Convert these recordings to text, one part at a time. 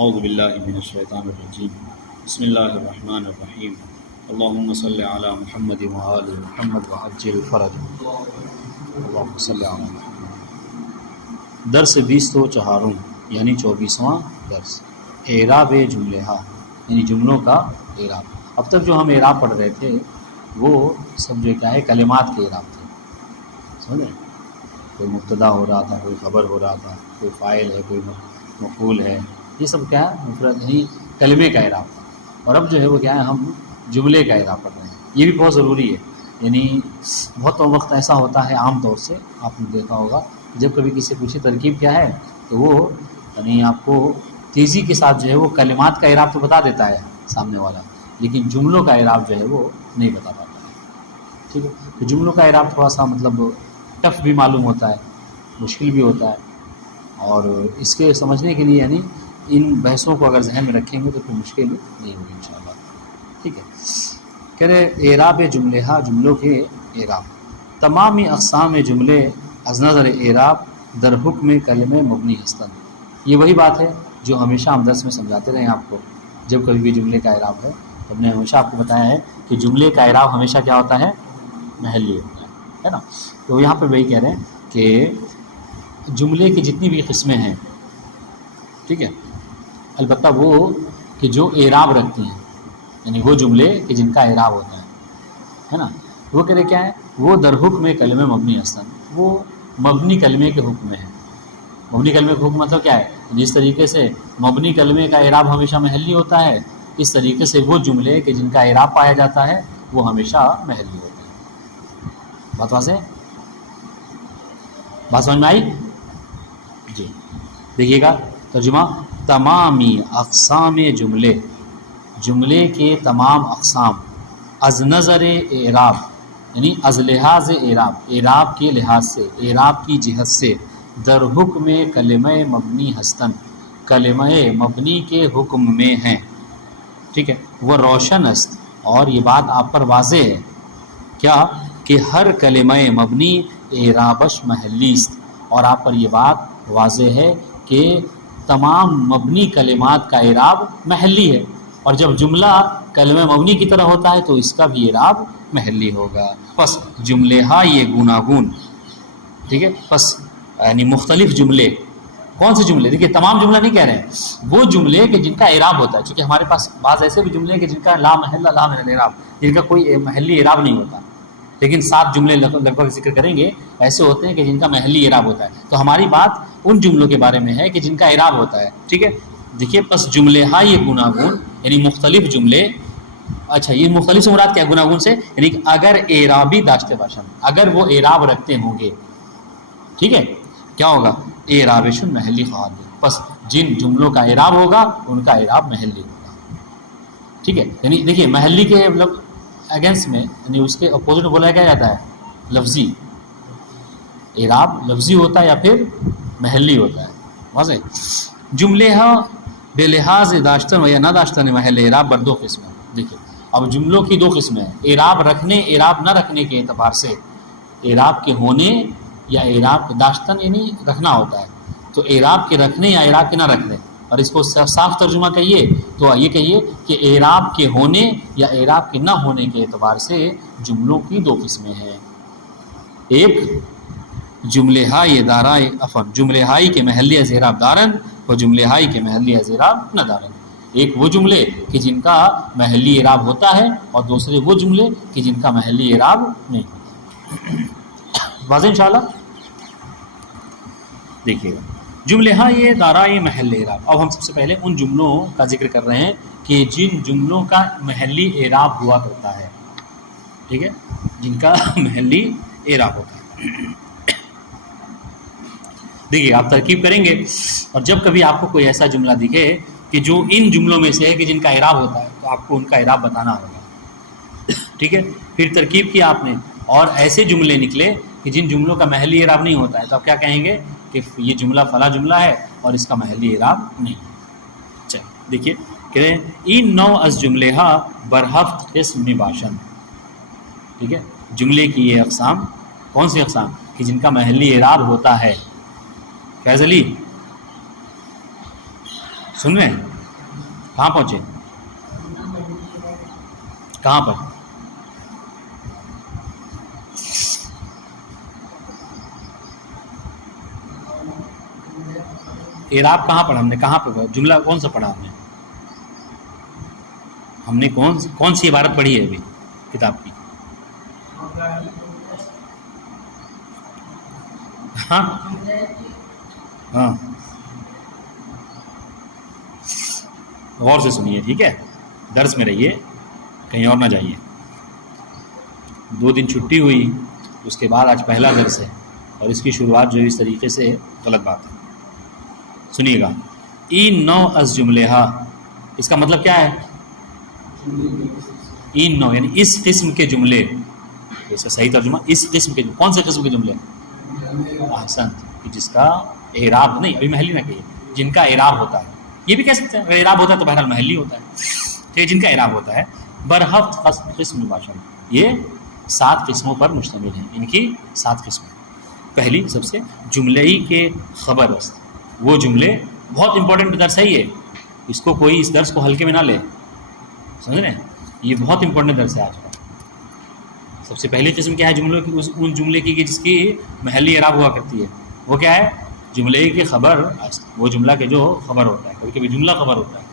اعوذ باللہ من الشیطان الرجیم بسم اللہ الرحمن الرحیم اللہم صلی علی محمد وآل محمد وعجل فرج اللہم صلی علی محمد۔ درس 20 یعنی 24واں درس، اعراب جملہ یعنی جملوں کا اعراب۔ اب تک جو ہم اعراب پڑھ رہے تھے وہ سب جو کیا ہے کلمات کے اعراب تھے، سمجھے؟ کوئی مبتدا ہو رہا تھا، کوئی خبر ہو رہا تھا، کوئی فاعل ہے، کوئی مفعول ہے، یہ سب کیا ہے مفرد یعنی کلمے کا اعراب تھا۔ اور اب جو ہے وہ کیا ہے ہم جملے کا اعراب پڑھ رہے ہیں، یہ بھی بہت ضروری ہے۔ یعنی بہت وقت ایسا ہوتا ہے عام طور سے آپ نے دیکھا ہوگا، جب کبھی کسی پوچھے ترکیب کیا ہے تو وہ یعنی آپ کو تیزی کے ساتھ جو ہے وہ کلمات کا اعراب تو بتا دیتا ہے سامنے والا، لیکن جملوں کا اعراب جو ہے وہ نہیں بتا پاتا ہے، ٹھیک ہے؟ تو جملوں کا اعراب تھوڑا سا مطلب ٹف بھی معلوم ہوتا ہے، مشکل بھی ہوتا ہے، اور اس کے سمجھنے کے لیے یعنی ان بحثوں کو اگر ذہن میں رکھیں گے تو کوئی مشکل نہیں ہوگی انشاءاللہ، ٹھیک ہے؟ کہہ رہے اعراب جملہ، جملوں کے اعراب۔ تمامی اقسام جملے از نظر اعراب در حکم کلمہ مبنی ہستند۔ یہ وہی بات ہے جو ہمیشہ ہم درس میں سمجھاتے رہے ہیں آپ کو، جب کبھی بھی جملے کا اعراب ہے تو ہم نے ہمیشہ آپ کو بتایا ہے کہ جملے کا اعراب ہمیشہ کیا ہوتا ہے، محلی ہوتا ہے نا؟ تو یہاں پہ وہی کہہ رہے ہیں کہ جملے کی جتنی بھی قسمیں ہیں، ٹھیک ہے، البتہ وہ کہ جو اعراب رکھتی ہیں، یعنی وہ جملے کہ جن کا اعراب ہوتا ہے نا، وہ کہہ رہے کیا ہے، وہ در حکم کلمہ مبنی ہستند، وہ مبنی کلمے کے حکم میں ہے۔ مبنی کلمے کا حکم مطلب کیا ہے، جس طریقے سے مبنی کلمے کا اعراب ہمیشہ محلی ہوتا ہے، اس طریقے سے وہ جملے کہ جن کا اعراب پایا جاتا ہے وہ ہمیشہ محلی ہوتا ہے۔ بات واضح ہے؟ بات سمجھ میں آئی؟ جی دیکھیے گا ترجمہ۔ تمامی اقسام جملے، جملے کے تمام اقسام، از نظر اعراب یعنی از لحاظ اعراب، اعراب کے لحاظ سے، اعراب کی جہت سے، در حکم کلمہ مبنی ہستن، کلمہ مبنی کے حکم میں ہیں، ٹھیک ہے؟ وہ روشن است، اور یہ بات آپ پر واضح ہے کیا کہ ہر کلمہ مبنی اعرابش محلی است، اور آپ پر یہ بات واضح ہے کہ تمام مبنی کلمات کا اعراب محلی ہے، اور جب جملہ کلمہ مبنی کی طرح ہوتا ہے تو اس کا بھی اعراب محلی ہوگا۔ پس جملہ یہ گوناگون، ٹھیک ہے، پس یعنی مختلف جملے، کون سے جملے؟ دیکھیے تمام جملہ نہیں کہہ رہے ہیں، وہ جملے کہ جن کا اعراب ہوتا ہے، چونکہ ہمارے پاس بعض ایسے بھی جملے ہیں کہ جن کا لا محل لا من الاعراب، جن کا کوئی محلی اعراب نہیں ہوتا، لیکن 7 جملے لگ بھگ ذکر کریں گے ایسے ہوتے ہیں کہ جن کا محلی اعراب ہوتا ہے۔ تو ہماری بات ان جملوں کے بارے میں ہے کہ جن کا اعراب ہوتا ہے، ٹھیک ہے؟ دیکھیے پس جملہ یہ گوناگون یعنی مختلف جملے، اچھا یہ مختلف سے مراد کیا ہے گوناگون سے؟ یعنی اگر اعرابی داشتے باشن، اگر وہ اعراب رکھتے ہوں گے، ٹھیک ہے، کیا ہوگا؟ اعرابشن محلی خواہد، پس جن جملوں کا اعراب ہوگا ان کا اعراب محلی ہوگا، ٹھیک ہے؟ یعنی دیکھیے محلی کے مطلب اگینسٹ میں یعنی اس کے اپوزٹ بولا کیا جاتا ہے، لفظی۔ اعراب لفظی ہوتا ہے یا پھر محلی ہوتا ہے، واضح؟ جملے بے لحاظ داشتن و یا نہ داشتن محل اعراب بر 2 قسم ہیں۔ دیکھیے اب جملوں کی 2 قسمیں ہیں، اعراب رکھنے اعراب نہ رکھنے کے اعتبار سے، اعراب کے ہونے یا اعراب کے داشتن یعنی رکھنا ہوتا ہے، تو اعراب کے رکھنے یا اعراب کے نہ رکھنے، اور اس کو صاف ترجمہ کہیے تو یہ کہیے کہ اعراب کے ہونے یا اعراب کے نہ ہونے کے اعتبار سے جملوں کی 2 قسمیں ہیں۔ ایک جملہ یہ دارائے افن، جملہ ہائی کے محلی از اعراب دارن و جملہ ہائی کے محلی از اعراب نہ دارن۔ ایک وہ جملے کہ جن کا محلی اعراب ہوتا ہے، اور دوسرے وہ جملے کہ جن کا محلی اعراب نہیں ہوتا۔ واضح انشاءاللہ؟ دیکھیے گا جملہ یہ دارائے محل اعراب۔ اب ہم سب سے پہلے ان جملوں کا ذکر کر رہے ہیں کہ جن جملوں کا محلی اعراب ہوا کرتا ہے، ٹھیک ہے، جن کا محلی اعراب ہوتا ہے۔ دیکھیے آپ ترکیب کریں گے، اور جب کبھی آپ کو کوئی ایسا جملہ دکھے کہ جو ان جملوں میں سے ہے کہ جن کا اعراب ہوتا ہے تو آپ کو ان کا اعراب بتانا ہوگا، ٹھیک ہے؟ پھر ترکیب کی آپ نے، اور ایسے جملے نکلے کہ جن جملوں کا محلی اعراب نہیں ہوتا ہے تو آپ کیا کہیں گے کہ یہ جملہ فلاں جملہ ہے اور اس کا محلی اعراب نہیں۔ چل دیکھیے کہ این نو از جملہ برہفت قسم باشن، ٹھیک ہے؟ جملے کی یہ اقسام، کون سی اقسام؟ کہ جن کا محلی اعراب ہوتا ہے۔ فیض علی سن رہے ہیں؟ کہاں پہنچے؟ کہاں پر؟ اعراب کہاں پڑھا ہم نے؟ کہاں پہ جملہ کون سا پڑھا ہم نے کون سی عبارت پڑھی ہے ابھی کتاب کی؟ ہاں ہاں غور سے سنیے، ٹھیک ہے؟ درس میں رہیے، کہیں اور نہ جائیے۔ 2 دن چھٹی ہوئی، اس کے بعد آج پہلا درس ہے اور اس کی شروعات جو اس طریقے سے غلط بات ہے۔ سنیے گا، این نو از جملہ، اس کا مطلب کیا ہے؟ این نو یعنی اس قسم کے جملے، اس کا صحیح ترجمہ اس قسم کے جملے۔ کون سے قسم کے جملے؟ احسن، جس کا اعراب نہیں، ابھی محلی نہ کہیے، جن کا اعراب ہوتا ہے، یہ بھی کہہ سکتے ہیں، اگر اعراب ہوتا ہے تو بہرحال محلی ہوتا ہے، ٹھیک ہے؟ جن کا اعراب ہوتا ہے، برہفت قسم باشن، یہ 7 قسموں پر مشتمل ہیں، ان کی 7 قسمیں۔ پہلی سب سے جملئی کے خبر است، وہ جملے بہت امپورٹنٹ درس ہے یہ، اس کو کوئی اس درس کو ہلکے میں نہ لے، سمجھ رہے ہیں؟ یہ بہت امپورٹنٹ درس ہے آج کا۔ سب سے پہلی قسم کیا ہے جملوں کی؟ ان جملے کی جس کی محلی اعراب ہوا کرتی ہے، وہ کیا ہے؟ جملے کی خبر، وہ جملہ کے جو خبر ہوتا ہے، کبھی کبھی جملہ خبر ہوتا ہے،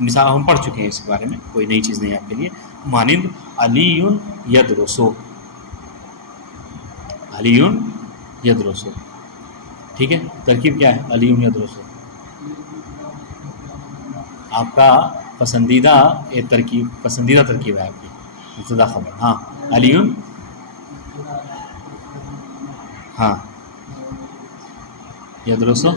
مثال ہم پڑھ چکے ہیں اس کے بارے میں، کوئی نئی چیز نہیں ہے آپ کے لیے۔ مانند علی یدرسو، علی یدرسو، ٹھیک ہے؟ ترکیب کیا ہے؟ علی یدرسو، آپ کا پسندیدہ ترکیب، پسندیدہ ترکیب ہے آپ کی، مبتدا خبر۔ ہاں علی، ہاں یدرسو،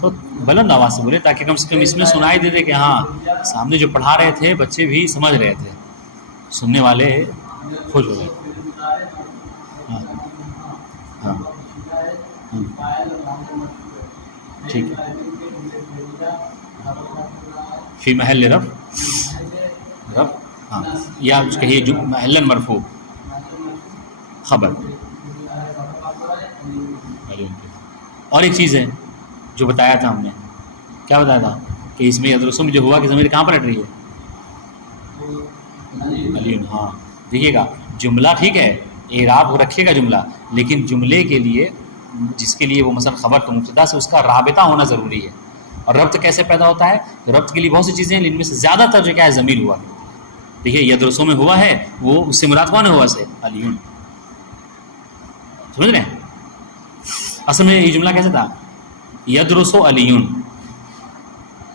تو بلند آواز سے بولے تاکہ کم سے کم اس میں سنائی دے دے کہ ہاں سامنے جو پڑھا رہے تھے بچے بھی سمجھ رہے تھے، سننے والے خوش ہو گئے۔ ہاں ہاں ٹھیک ہے، فی محل رفع، ہاں، یا کہیے جو محلاً مرفوع خبر۔ اور ایک چیز ہے جو بتایا تھا ہم نے، کیا بتایا تھا؟ کہ اس میں یدرسوں میں جو ہوا کہ ضمیر کہاں پر ہٹ رہی ہے؟ علی، ہاں دیکھیے گا جملہ ٹھیک ہے، اعراب رکھے گا جملہ، لیکن جملے کے لیے جس کے لیے وہ مثلا خبر تو مبتدا سے اس کا رابطہ ہونا ضروری ہے۔ اور ربط کیسے پیدا ہوتا ہے؟ ربط کے لیے بہت سی چیزیں ہیں، ان میں سے زیادہ تر جو کیا ہے ضمیر ہوا۔ دیکھیے یدرسوں میں ہوا ہے، وہ اس سے مراد کون ہے؟ ہوا سے علی، سمجھ رہے ہیں؟ اصل میں یہ جملہ کیسے تھا؟ یدرسو علی،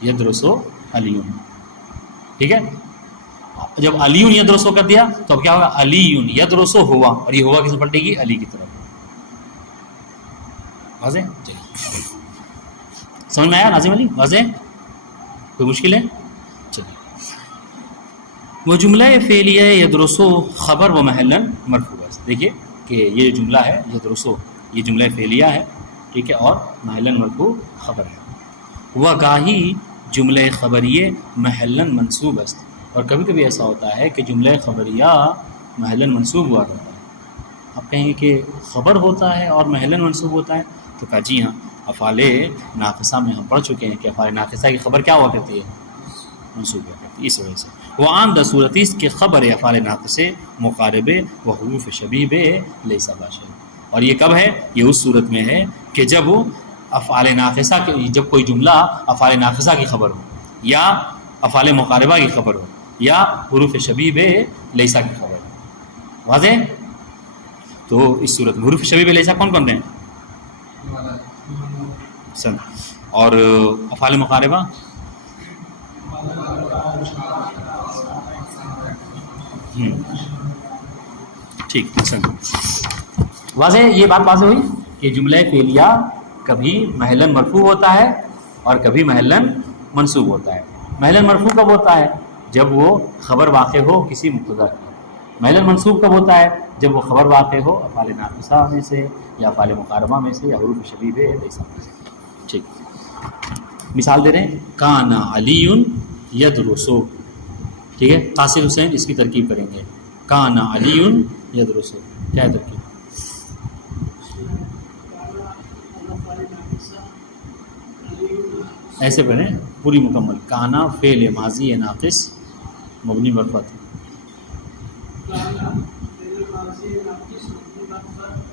یدرسو علی، ٹھیک ہے؟ جب علی یدرسو کر دیا تو اب کیا ہوگا؟ علی یدرسو ہوا، اور یہ ہوا کس پلٹے گی؟ علی کی طرف۔ واضح؟ چلیے سمجھ میں آیا ناظم علی؟ واضح؟ کوئی مشکل ہے؟ چلیے، وہ جملہ فعلیہ یدرسو خبر و محلاً مرفوع ہے۔ دیکھیے کہ یہ جملہ ہے یدرسو، یہ جملہ فعلیہ ہے، ٹھیک ہے، اور محلاً مرفوع خبر ہے۔ وہ گاہی جملہ خبریہ محلاً منصوب است، اور کبھی کبھی ایسا ہوتا ہے کہ جملہ خبریہ محلاً منصوب ہوا کرتا ہے۔ آپ کہیں گے کہ خبر ہوتا ہے اور محلاً منصوب ہوتا ہے، تو کہا جی ہاں، افعال ناقصہ میں ہم پڑھ چکے ہیں کہ افعال ناقصہ کی خبر کیا ہوا کرتی ہے؟ منصوب ہوا کرتی ہے، اس وجہ سے۔ وہ عام صورتیس کے خبر افعال ناقصے مقاربے و حروف شبیب لیسا باشد، اور یہ کب ہے؟ یہ اس صورت میں ہے کہ جب افعال ناقصہ کے، جب کوئی جملہ افعال ناقصہ کی خبر ہو، یا افعال مقاربہ کی خبر ہو، یا حروف شبیب لیسا کی خبر ہو۔ واضح؟ تو اس صورت میں حروف شبیب لیسا کون کون ہیں؟ سن، اور افعال مقاربہ ٹھیک، سن۔ واضح؟ یہ بات واضح ہوئی کہ جملہ فعلیہ کبھی محلاً مرفوع ہوتا ہے اور کبھی محلاً منصوب ہوتا ہے۔ محلاً مرفوع کب ہوتا ہے؟ جب وہ خبر واقع ہو کسی مبتدا کی۔ محلاً منصوب کب ہوتا ہے؟ جب وہ خبر واقع ہو افعال ناقصہ میں سے، یا افعال مقاربہ میں سے، یا حروف شبیب لیسا میں سے۔ ٹھیک، مثال دے رہے ہیں، کانا علی یدرسو، ٹھیک ہے؟ قاصر حسین اس کی ترکیب کریں گے، کانا علی یدرسو، کیا ہے ترکیب؟ ایسے پڑھیں پوری مکمل. کانا فعل ماضی ناقص مبنی بر فتح.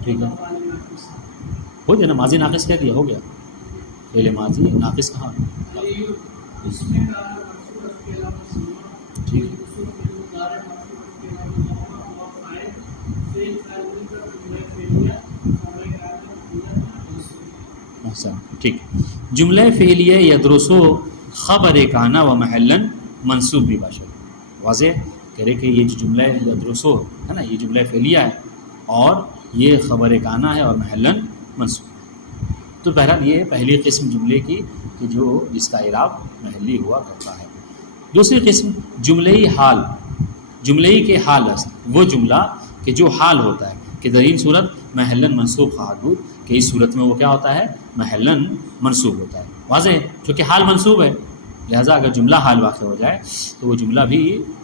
ٹھیک ہے ہو گیا نا. ماضی ناقص کیا دیا, ہو گیا. فعل ماضی ناقص کہاں, ٹھیک ہے. اچھا ٹھیک. جملہ فعلیہ یدرسو خبر کانا و محلن منصوب بھی باشد. واضح کہہ رہے کہ یہ جو جملہ یدرسو ہے نا, یہ جملہ فعلیہ ہے اور یہ خبر کانا ہے اور محلن منصوب. تو بہرحال یہ پہلی قسم جملے کی کہ جو جس کا اعراب محلی ہوا کرتا ہے. دوسری قسم جملئی حال, جملئی کے حال است, وہ جملہ کہ جو حال ہوتا ہے کہ در این صورت محلن منصوب خواہد بود, کہ اس صورت میں وہ کیا ہوتا ہے, محلن منصوب ہوتا ہے. واضح ہے چونکہ حال منصوب ہے, لہٰذا اگر جملہ حال واقع ہو جائے تو وہ جملہ بھی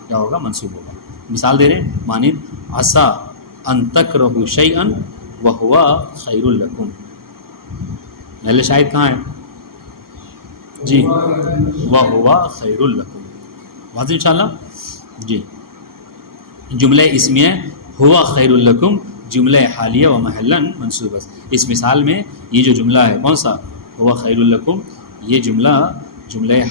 کیا ہوگا, منصوب ہوگا. مثال دے رہے ہیں مانند عسیٰ ان تکرہوا شیئا وہو خیر لکم. محل شاہد کہاں ہے جی, وہو خیر لکم. واضح انشاءاللہ جی. جملہ اسمیہ ہوا خیر لکم جملہ حالیہ و محلن منصوب. اس مثال میں یہ جو جملہ ہے کون سا, ہوا خیر لکم, یہ جملہ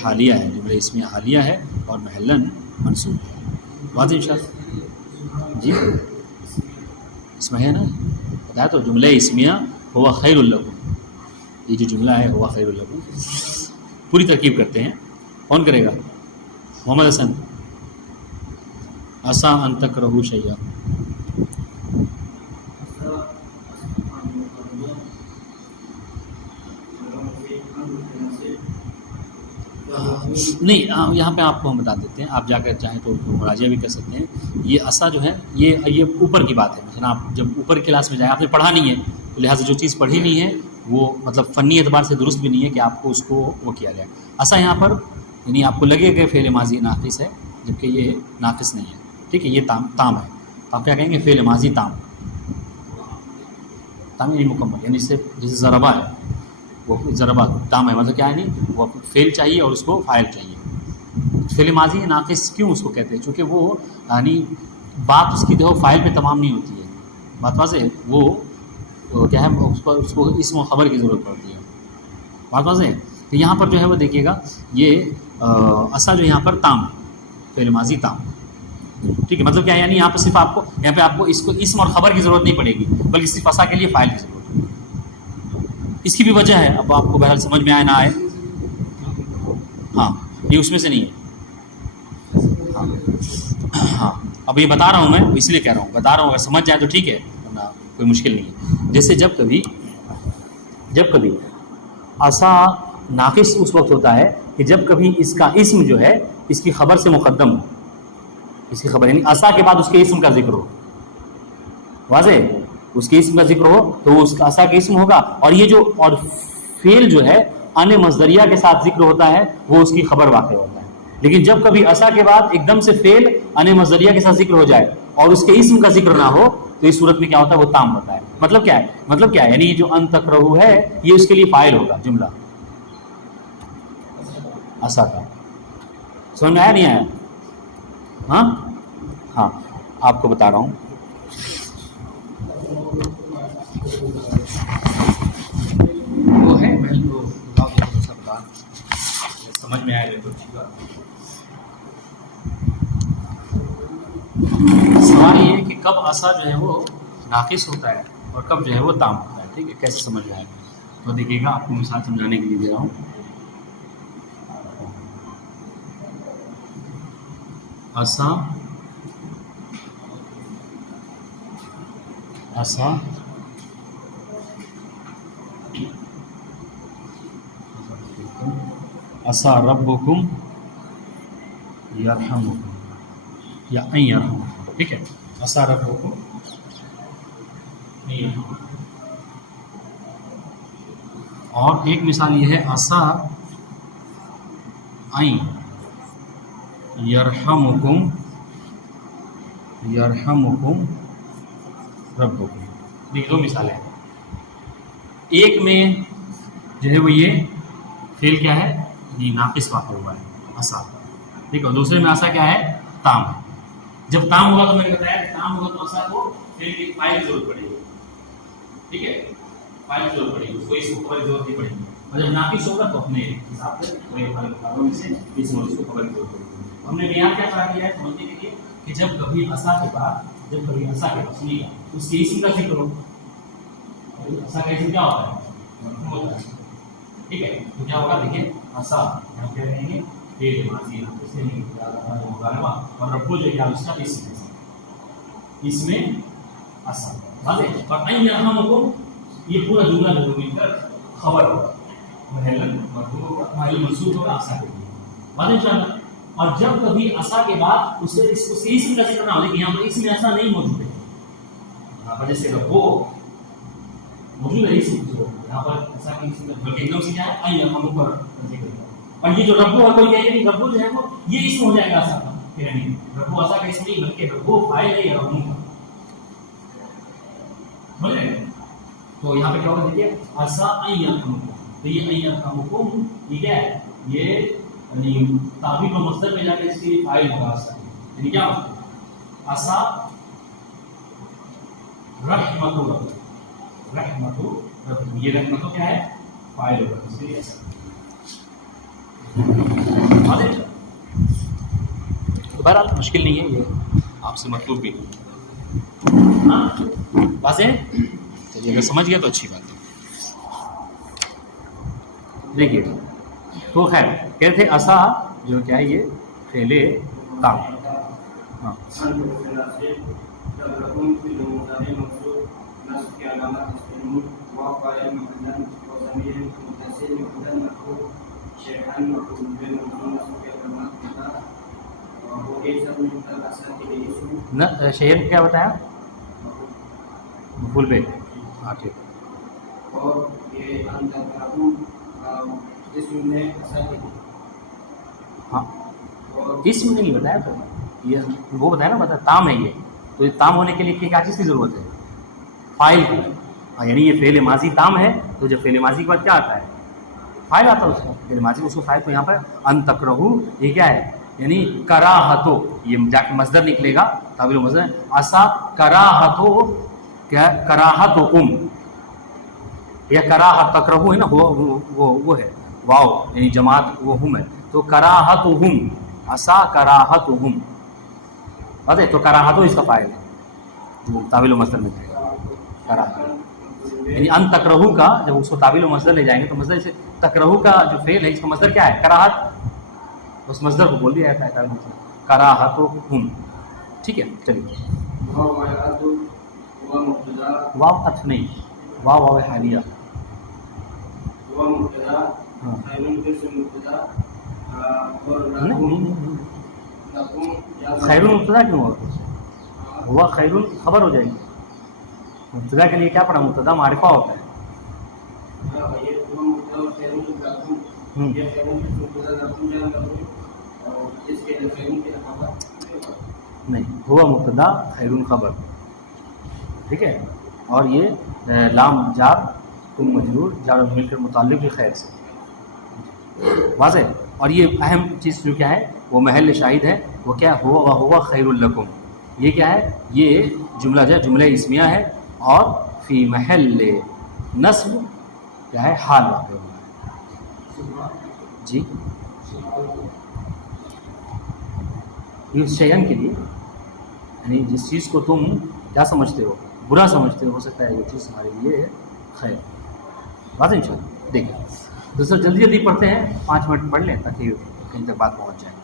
حالیہ ہے, جملہ اسمیہ حالیہ ہے اور محلن منصوب ہے. واضح انشاءاللہ جی. اس میں ہے نا بتایا تو, جملہ اسمیہ ہوا خیر لکم, یہ جو جملہ ہے ہوا خیر لکم. پوری ترکیب کرتے ہیں, کون کرے گا, محمد حسن. عسیٰ ان تکرہوا شیئا, نہیں یہاں پہ آپ کو ہم بتا دیتے ہیں, آپ جا کر چاہیں تو مراجعہ بھی کر سکتے ہیں. یہ عسیٰ جو ہے یہ اوپر کی بات ہے. مثلا آپ جب اوپر کلاس میں جائیں, آپ نے پڑھا نہیں ہے تو لہٰذا جو چیز پڑھی نہیں ہے وہ مطلب فنی اعتبار سے درست بھی نہیں ہے کہ آپ کو اس کو وہ کیا جائے. عسیٰ یہاں پر یعنی آپ کو لگے کہ فعل ماضی ناقص ہے جبکہ یہ ناقص نہیں ہے. ٹھیک ہے, یہ تام ہے. آپ کیا کہیں گے, فعل ماضی تام یعنی مکمل, یعنی جیسے ضربہ ہے وہ ضربہ تام ہے, مطلب کیا ہے, نہیں وہ فعل چاہیے اور اس کو فاعل چاہیے. فعل ماضی ناقص کیوں اس کو کہتے ہیں, چونکہ وہ یعنی بات اس کی جو فاعل پہ تمام نہیں ہوتی ہے. بات واضح ہے, وہ کیا ہے, اس کو اسم و خبر کی ضرورت پڑتی ہے. بات واضح ہے. تو یہاں پر جو ہے وہ دیکھیے گا, یہ عسیٰ جو یہاں پر تام ہے, فعل ماضی تام. ٹھیک ہے, مطلب کیا ہے, یعنی یہاں پہ صرف آپ کو یہاں پہ آپ کو اس کو اسم اور خبر کی ضرورت نہیں پڑے گی بلکہ صرف عسیٰ کے لیے فاعل کی ضرورت ہے. اس کی بھی وجہ ہے, اب آپ کو بہرحال سمجھ میں آئے نہ آئے. ہاں یہ اس میں سے نہیں ہے. ہاں اب یہ بتا رہا ہوں میں, اس لیے کہہ رہا ہوں, بتا رہا ہوں, اگر سمجھ جائے تو ٹھیک ہے ورنہ کوئی مشکل نہیں ہے. جیسے جب کبھی عسیٰ ناقص اس وقت ہوتا ہے کہ جب کبھی اس کا اسم جو ہے اس کی خبر سے مقدم ہو. اس کی خبر یعنی عسیٰ کے بعد اس کے اسم کا ذکر ہو. واضح, اس کے اسم کا ذکر ہو تو وہ اس کا عسیٰ کا اسم ہوگا. اور یہ جو اور فعل جو ہے ان مصدریہ کے ساتھ ذکر ہوتا ہے وہ اس کی خبر واقع ہوتا ہے. لیکن جب کبھی عسیٰ کے بعد ایک دم سے فعل ان مصدریہ کے ساتھ ذکر ہو جائے اور اس کے اسم کا ذکر نہ ہو تو اس صورت میں کیا ہوتا ہے, وہ تام ہوتا ہے. مطلب کیا ہے, یعنی جو ان تکرہوا ہے یہ اس کے لیے فاعل ہوگا جملہ عسیٰ کا. سمجھ میں آیا نہیں آیا؟ ہاں آپ کو بتا رہا ہوں. وہ ہے سمجھ میں آئے گا. سوال یہ ہے کہ کب عسیٰ جو ہے وہ ناقص ہوتا ہے اور کب جو ہے وہ تام ہوتا ہے. ٹھیک ہے, کیسے سمجھ میں آئے گا تو دیکھیے گا, آپ کو مثال سمجھانے کے لیے دے رہا ہوں. عسیٰ عسیٰ ربکم یرحمکم یا ان یرحمکم. ٹھیک ہے, عسیٰ ربکم یرحمکم. اور ایک مثال یہ ہے عسیٰ ان یرحمکم ربکم. یہ دو مثالیں ہیں. ایک میں جو ہے وہ یہ فعل کیا ہے, یہ ناقص واقع ہوا ہے اسا، ٹھیک ہے. دوسرے میں اسا کیا ہے؟ تام. جب تام ہوگا تو میں نے بتایا کہ تام ہوگا تو اسا کو فعل کی فاعل کی ضرورت پڑے گی، ٹھیک ہے، فاعل کی ضرورت پڑے گی، کوئی اس کو خبر کی ضرورت نہیں پڑے گی. اور جب ناقص ہوگا تو اپنے حساب سے کوئی فاعل مقابلوں میں سے اس میں اس کو خبر کی ضرورت پڑے گی. ہم نے بیان کیا کرا دیا ہے سمجھنے کے لیے کہ جب کبھی اسا کے بعد سنیے گا اس کے اسم کا ذکر ہو. اسا کا اسم کیا ہوتا ہے؟ مرفوع ہوتا ہے، ٹھیک ہے. تو کیا ہوگا دیکھیں اسا یہاں پہ کہیں گے فعل ماضی اس سے نہیں مغالبہ اور رب جو کیا اس کا اسم ہے، اس میں اسا واضح. اور این یرحمکم یہ پورا جملہ جو مل کر خبر ہوگا، محل مرفوع ہوگا، محل منصوب ہوگا اسا کے لیے، واضح انشاءاللہ. اور جب کبھی اسا کے بعد اس سے اسم کا ذکر نہ ہو، لیکن یہاں پر اس میں ایسا نہیں موجود ہے، یہاں پر جیسے ربو موجود ہے اسم جو یہاں پر اسا کی اسم بلکہ ایک دم سے کیا ہے این یرحمکم پر ذکر ہے. اور یہ جو ربو ہے کوئی کہے کہ ربو جو ہے وہ یہ اسم ہو جائے گا اسا کا، پھر نہیں ربو اسا کا اسم نہیں بلکہ ربو فاعل ہے یرحمو کا، سمجھ رہے ہیں. تو یہاں پہ کیا ہوگا دیکھیے اسا این یرحمکم، تو یہ این یرحمکم یہ کیا ہے؟ یہ یعنی تعبیر و مصدر میں جا کے اس کی فاعل ہوگا اسا، یعنی کیا ہوگا اسا رحمت رحمت، یہ رحمت کیا ہے؟ فاعل ہوگا، اس لیے ایسا. بہرحال مشکل نہیں ہے، یہ آپ سے مطلوب بھی نہیں. واضح؟ چلیے اگر سمجھ گیا تو اچھی بات ہے. دیکھیے تو خیر کہتے تھے اسا جو کیا ہے یہ فعل تام. ہاں شہر کیا بتایا؟ مفعول بہ. ہاں ٹھیک. اور یہ ہاں اسم نہیں بتایا تو یہ وہ بتایا نا، بتایا تام ہے یہ. تو یہ تام ہونے کے لیے کیا چیز کی ضرورت ہے؟ فاعل کی. یعنی یہ فعل ماضی تام ہے تو جب فعل ماضی کے بعد کیا آتا ہے؟ فاعل آتا ہے اس کا. فعل ماضی اس کو فاعل کو یہاں پر ان تکرہو یہ کیا ہے؟ یعنی کراہتو، یہ جا کے مصدر نکلے گا تعبیر مصدر اسا کراہتو، کیا کراہتکم یا کراہت تکرہو ہے نا، وہ ہے واو یعنی جماعت وہ ہم ہے، تو کراہتہم اسا کراہتہم. بات ہے تو کراہتو اس کا فاعل ہے جو تعبیر مصدر میں جائے گا کراہت، یعنی ان تکرہو کا جب اس کو تعبیر مصدر لے جائیں گے تو مصدر سے تکرہو کا جو فعل ہے اس کا مصدر کیا ہے؟ کراہت. اس مصدر کو بول دیا جاتا ہے تعبیر مصدر کراہتہم. ٹھیک ہے چلیے. واو عطف نہیں، واو واو حالیہ. خیر مبتدا کیوں ہوگا؟ ہوا خیر خبر ہو جائے گی. مبتدا کے لیے کیا پڑا؟ مبتدا معرفہ ہوتا ہے. نہیں ہوا مبتدا خیر خبر، ٹھیک ہے. اور یہ لام جار تم مجرور جار مل کر متعلق بھی خیر سے، واضح. اور یہ اہم چیز جو کیا ہے وہ محل شاہد ہے، وہ کیا ہوا ہوا خیر لکم. یہ کیا ہے؟ یہ جملہ جو ہے جملہ اسمیہ ہے اور فی محل نصب کیا ہے؟ حال واقع ہوا ہے. جی اس شیئن کے لیے یعنی جس چیز کو تم کیا سمجھتے ہو برا سمجھتے ہو سکتا ہے یہ چیز ہمارے لیے خیر. بات ان شاء اللہ دیکھیں تو سر جلدی جلدی پڑھتے ہیں، 5 منٹ پڑھ لیں تاکہ کہیں تک بات پہنچ جائے.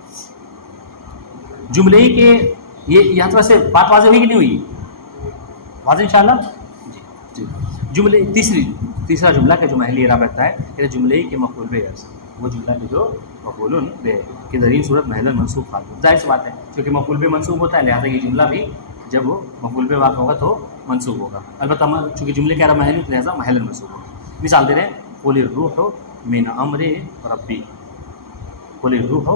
جملے کے یہ یہاں تو ویسے بات واضح ہوئی کہ نہیں ہوئی؟ واضح ان شاء اللہ. جی جی جملے تیسرا جملہ کا جو محلی اعراب رہتا ہے کہ جملے کے مفعول بہ ہے، وہ جملہ کے جو مفعول بہ کہ درین صورت محل منصوب خالد. ظاہر سی بات ہے کیونکہ مفعول بہ منصوب ہوتا ہے، لہٰذا یہ جملہ بھی جب وہ مفعول بہ واقع ہوگا تو منصوب ہوگا. البتہ چونکہ جملے کا محل لہٰذا محل منصوب ہوگا. مثال دے رہے ہیں قل الروح من امر ربی، قل الروح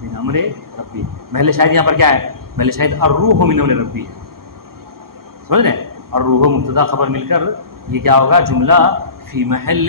من امر ربی. محل شاہد یہاں پر کیا ہے؟ محل شاہد الروح من امر ربی ہے، سمجھ رہے ہیں. اور روح مبتدا خبر مل کر یہ کیا ہوگا؟ جملہ فی محل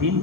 3,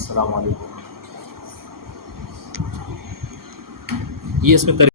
السلام علیکم. یہ اس میں